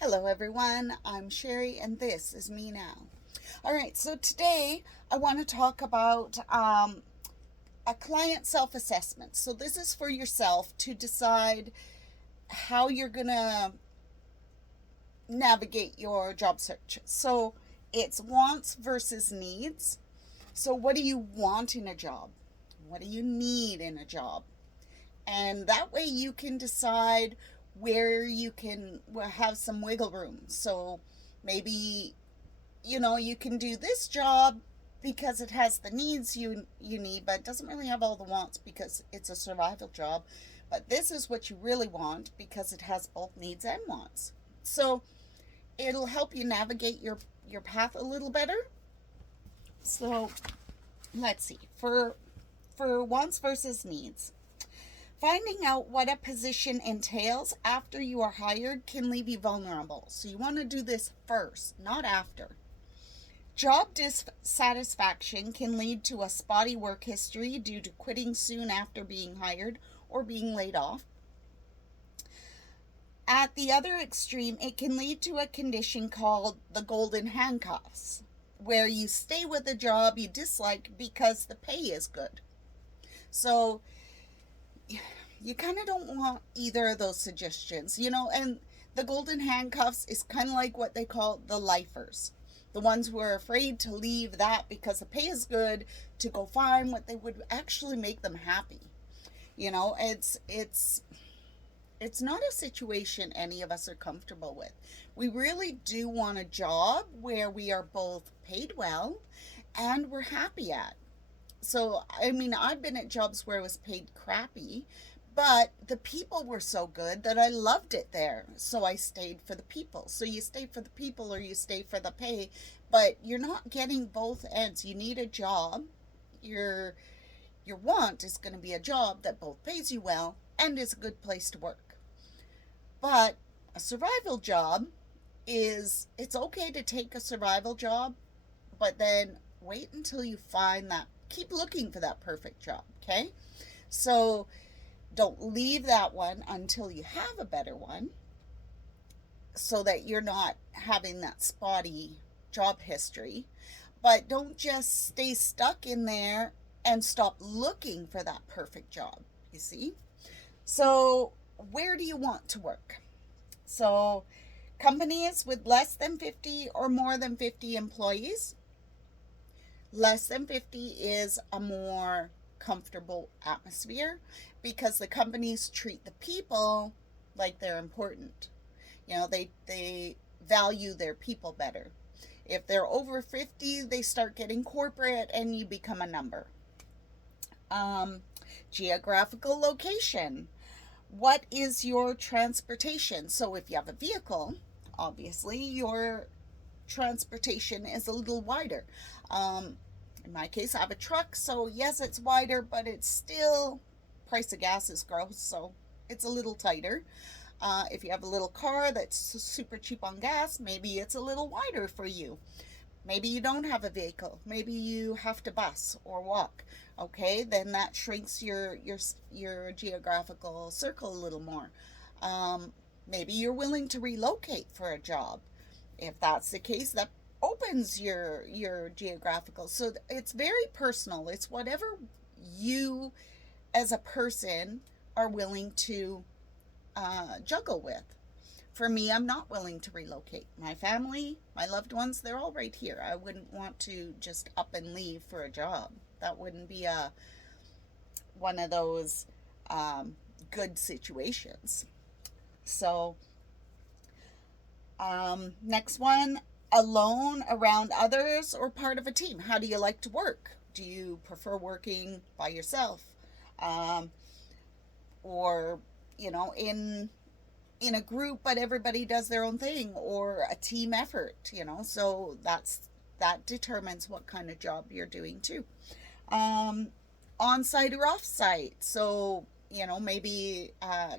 Hello, everyone. I'm Sherry, and this is me now. All right, so today I want to talk about a client self assessment. So, this is for yourself to decide how you're going to navigate your job search. So, it's wants versus needs. So, what do you want in a job? What do you need in a job? And that way you can decide where you can have some wiggle room. So, maybe you can do this job because it has the needs you need, but it doesn't really have all the wants because it's a survival job. But this is what you really want because it has both needs and wants. So it'll help you navigate your path a little better. So let's see. For wants versus needs. Finding out what a position entails after you are hired can leave you vulnerable. So you want to do this first, not after. Job dissatisfaction can lead to a spotty work history due to quitting soon after being hired or being laid off. At the other extreme, it can lead to a condition called the golden handcuffs, where you stay with a job you dislike because the pay is good. So you kind of don't want either of those suggestions, and the golden handcuffs is kind of like what they call the lifers, the ones who are afraid to leave that because the pay is good to go find what they would actually make them happy. It's not a situation any of us are comfortable with. We really do want a job where we are both paid well and we're happy at. So, I mean, I've been at jobs where I was paid crappy, but the people were so good that I loved it there. So I stayed for the people. So you stay for the people or you stay for the pay, but you're not getting both ends. You need a job. Your want is going to be a job that both pays you well and is a good place to work. But a survival job it's okay to take a survival job, but then wait until you find that, keep looking for that perfect job, okay? So don't leave that one until you have a better one so that you're not having that spotty job history. But don't just stay stuck in there and stop looking for that perfect job, you see? So, where do you want to work? So, companies with less than 50 or more than 50 employees. Less than 50 is a more comfortable atmosphere because the companies treat the people like they're important. They value their people better. If they're over 50, they start getting corporate and you become a number. Geographical location. What is your transportation? So if you have a vehicle, obviously your transportation is a little wider. In my case, I have a truck, so yes, it's wider, but it's still, price of gas is gross, so it's a little tighter. If you have a little car that's super cheap on gas, maybe it's a little wider for you. Maybe you don't have a vehicle. Maybe you have to bus or walk. Okay, then that shrinks your geographical circle a little more. Maybe you're willing to relocate for a job. If that's the case, that opens your geographical. So it's very personal. It's whatever you as a person are willing to juggle with. For me, I'm not willing to relocate. My family, my loved ones, they're all right here. I wouldn't want to just up and leave for a job. That wouldn't be one of those good situations. So, next one, alone, around others, or part of a team. How do you like to work? Do you prefer working by yourself? Um, or, in a group, but everybody does their own thing, or a team effort, so that determines what kind of job you're doing too. um, On site or off site, so maybe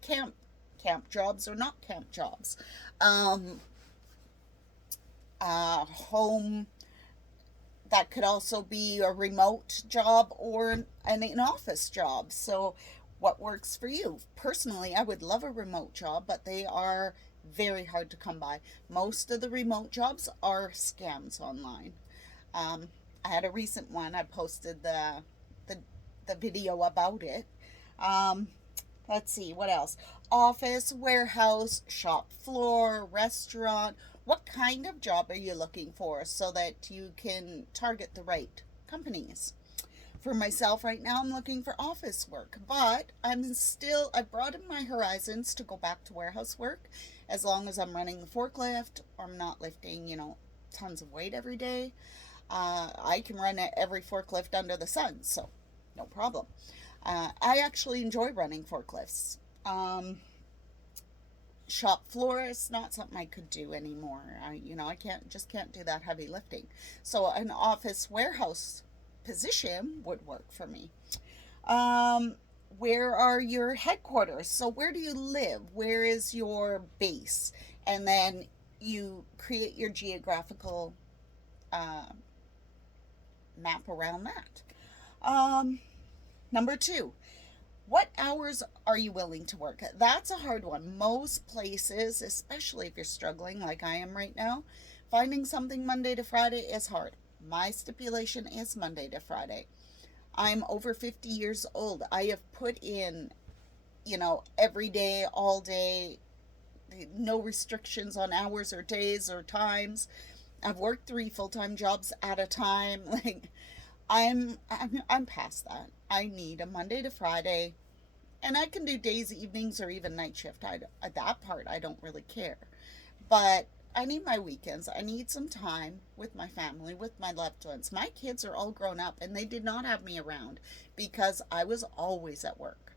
camp jobs or not camp jobs. um, Home, that could also be a remote job or an in-office job. So what works for you? Personally, I would love a remote job, but they are very hard to come by. Most of the remote jobs are scams online. Um, I had a recent one. I posted the, the video about it. Um, let's see, what else? Office, warehouse, shop floor, restaurant. What kind of job are you looking for so that you can target the right companies? For myself right now, I'm looking for office work, but I broadened my horizons to go back to warehouse work as long as I'm running the forklift or I'm not lifting, tons of weight every day. I can run every forklift under the sun, so no problem. I actually enjoy running forklifts. Shop floor is not something I could do anymore. I can't do that heavy lifting. So an office warehouse position would work for me. Um, where are your headquarters? So where do you live? Where is your base? And then you create your geographical uh, map around that. Um, Number two, what hours are you willing to work? That's a hard one. Most places, especially if you're struggling like I am right now, finding something Monday to Friday is hard. My stipulation is Monday to Friday. I'm over 50 years old. I have put in, every day, all day, no restrictions on hours or days or times. I've worked 3 full-time jobs at a time. Like I'm past that. I need a Monday to Friday, and I can do days, evenings, or even night shift. At that part, I don't really care. But I need my weekends. I need some time with my family, with my loved ones. My kids are all grown up, and they did not have me around because I was always at work.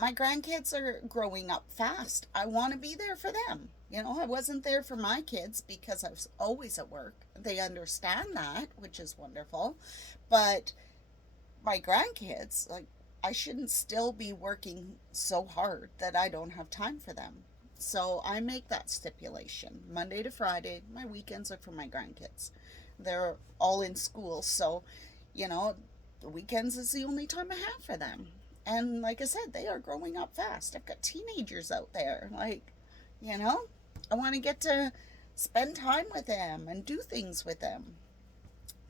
My grandkids are growing up fast. I want to be there for them. I wasn't there for my kids because I was always at work. They understand that, which is wonderful. But my grandkids, like, I shouldn't still be working so hard that I don't have time for them. So I make that stipulation. Monday to Friday, my weekends are for my grandkids. They're all in school, so, the weekends is the only time I have for them. And like I said, they are growing up fast. I've got teenagers out there. You know, I want to get to spend time with them and do things with them.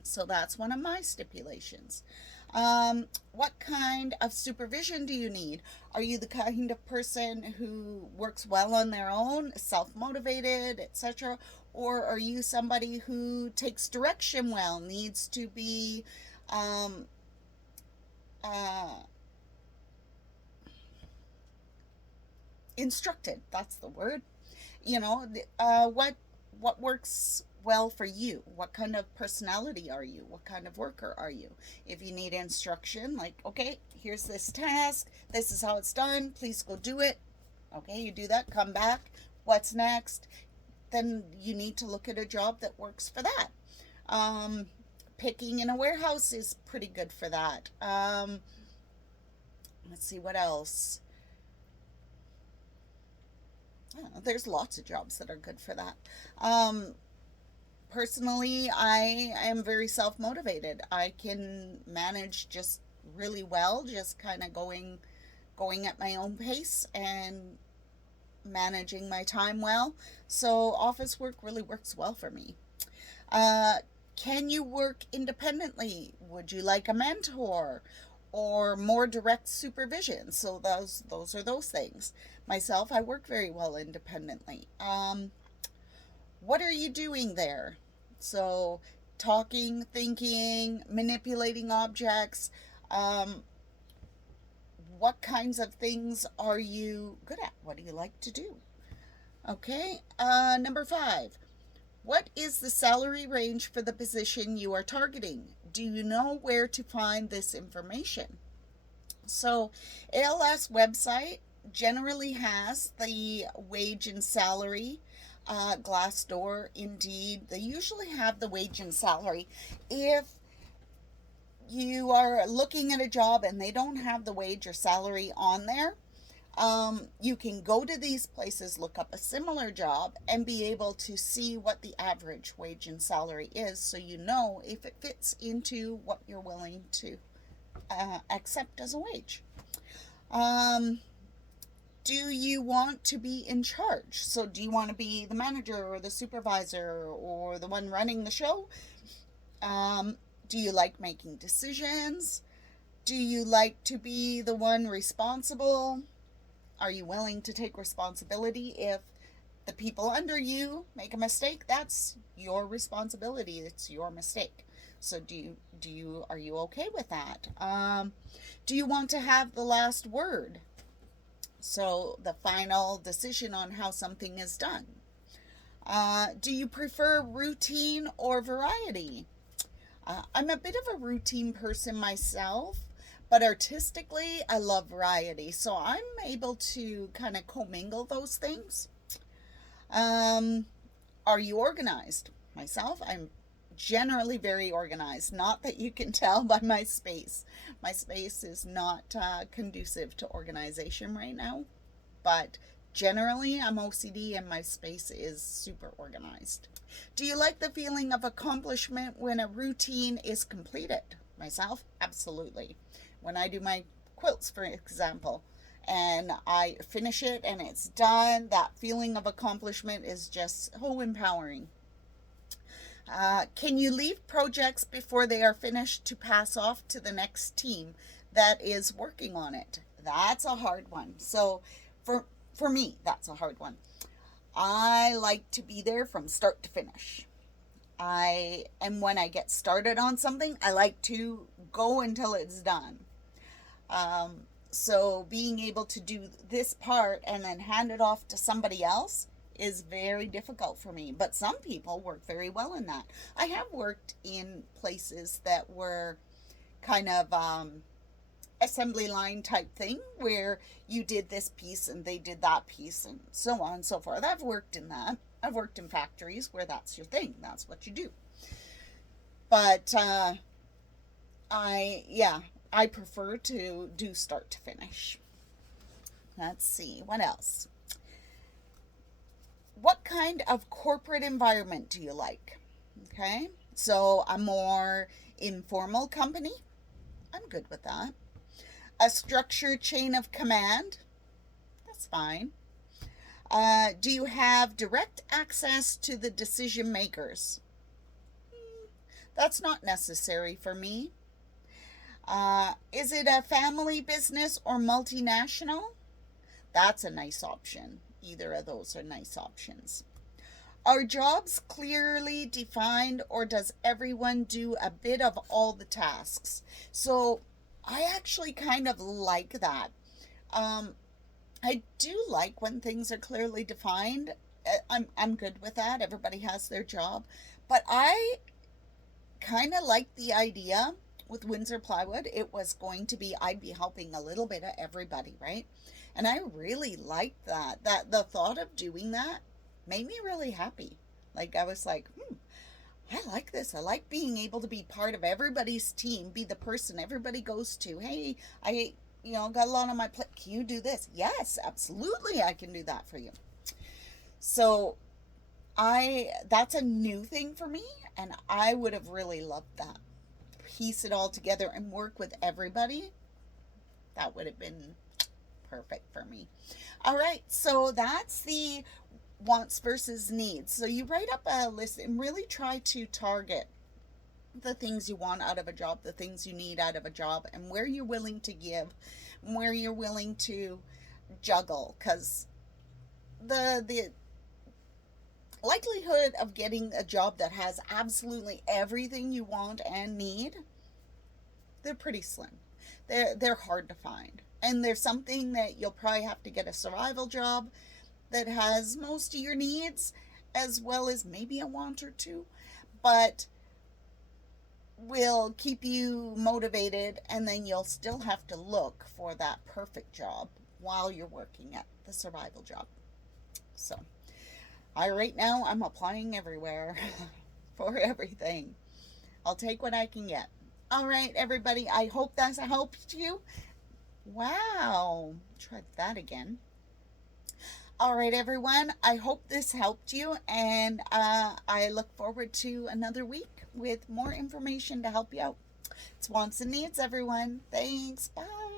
So that's one of my stipulations. What kind of supervision do you need? Are you the kind of person who works well on their own, self motivated, etc.? Or are you somebody who takes direction well, needs to be um, uh, instructed? That's the word. What works well for you? What kind of personality are you? What kind of worker are you? If you need instruction, like, okay, here's this task, this is how it's done, please go do it. Okay, you do that, come back, what's next? Then you need to look at a job that works for that. um, Picking in a warehouse is pretty good for that. Let's see what else. There's lots of jobs that are good for that. Um, Personally, I am very self motivated. I can manage just really well, just kind of going at my own pace and managing my time well. So office work really works well for me. Uh, can you work independently? Would you like a mentor or more direct supervision? So those are those things. Myself, I work very well independently. What are you doing there? So, talking, thinking, manipulating objects. Um, what kinds of things are you good at? What do you like to do? Okay, number five. What is the salary range for the position you are targeting? Do you know where to find this information? So, ALS website generally has the wage and salary. Glassdoor, Indeed, they usually have the wage and salary. If you are looking at a job and they don't have the wage or salary on there, you can go to these places, look up a similar job, and be able to see what the average wage and salary is so you know if it fits into what you're willing to accept as a wage. Um, Do you want to be in charge? So, do you want to be the manager or the supervisor or the one running the show? Um, do you like making decisions? Do you like to be the one responsible? Are you willing to take responsibility if the people under you make a mistake? That's your responsibility. It's your mistake. So are you okay with that? Do you want to have the last word? So the final decision on how something is done. Do you prefer routine or variety? I'm a bit of a routine person myself, but artistically, I love variety. So I'm able to kind of commingle those things. Um, are you organized? Myself, I'm generally very organized. Not that you can tell by my space. My space is not conducive to organization right now, but generally I'm OCD and my space is super organized. Do you like the feeling of accomplishment when a routine is completed? Myself, absolutely. When I do my quilts, for example, and I finish it and it's done, that feeling of accomplishment is just so empowering. Can you leave projects before they are finished to pass off to the next team that is working on it? That's a hard one. So for me, that's a hard one. I like to be there from start to finish. And when I get started on something, I like to go until it's done. So being able to do this part and then hand it off to somebody else is very difficult for me. But some people work very well in that. I have worked in places that were kind of assembly line type thing where you did this piece and they did that piece and so on and so forth. I've worked in that. I've worked in factories where that's your thing. That's what you do. But I prefer to do start to finish. Let's see, what else? What kind of corporate environment do you like? Okay, so a more informal company, I'm good with that. A structured chain of command, that's fine. Do you have direct access to the decision makers? That's not necessary for me. Is it a family business or multinational? That's a nice option. Either of those are nice options. Are jobs clearly defined or does everyone do a bit of all the tasks? So I actually kind of like that. I do like when things are clearly defined. I'm good with that. Everybody has their job. But I kind of like the idea with Windsor Plywood. It was going to be, I'd be helping a little bit of everybody, right? And I really liked that. That the thought of doing that made me really happy. Like I was like, I like this. I like being able to be part of everybody's team, be the person everybody goes to. Hey, I got a lot on my plate. Can you do this? Yes, absolutely, I can do that for you. So that's a new thing for me, and I would have really loved that. Piece it all together and work with everybody. That would have been perfect for me. All right, so that's the wants versus needs. So you write up a list and really try to target the things you want out of a job, the things you need out of a job, and where you're willing to give, and where you're willing to juggle, because the likelihood of getting a job that has absolutely everything you want and need, they're pretty slim. They're hard to find. And there's something that you'll probably have to get a survival job that has most of your needs as well as maybe a want or two, but will keep you motivated, and then you'll still have to look for that perfect job while you're working at the survival job. So right now I'm applying everywhere for everything. I'll take what I can get. All right, everybody, I hope that's helped you. Wow, try that again. All right, everyone, I hope this helped you, and I look forward to another week with more information to help you out. It's wants and needs, everyone. Thanks. Bye.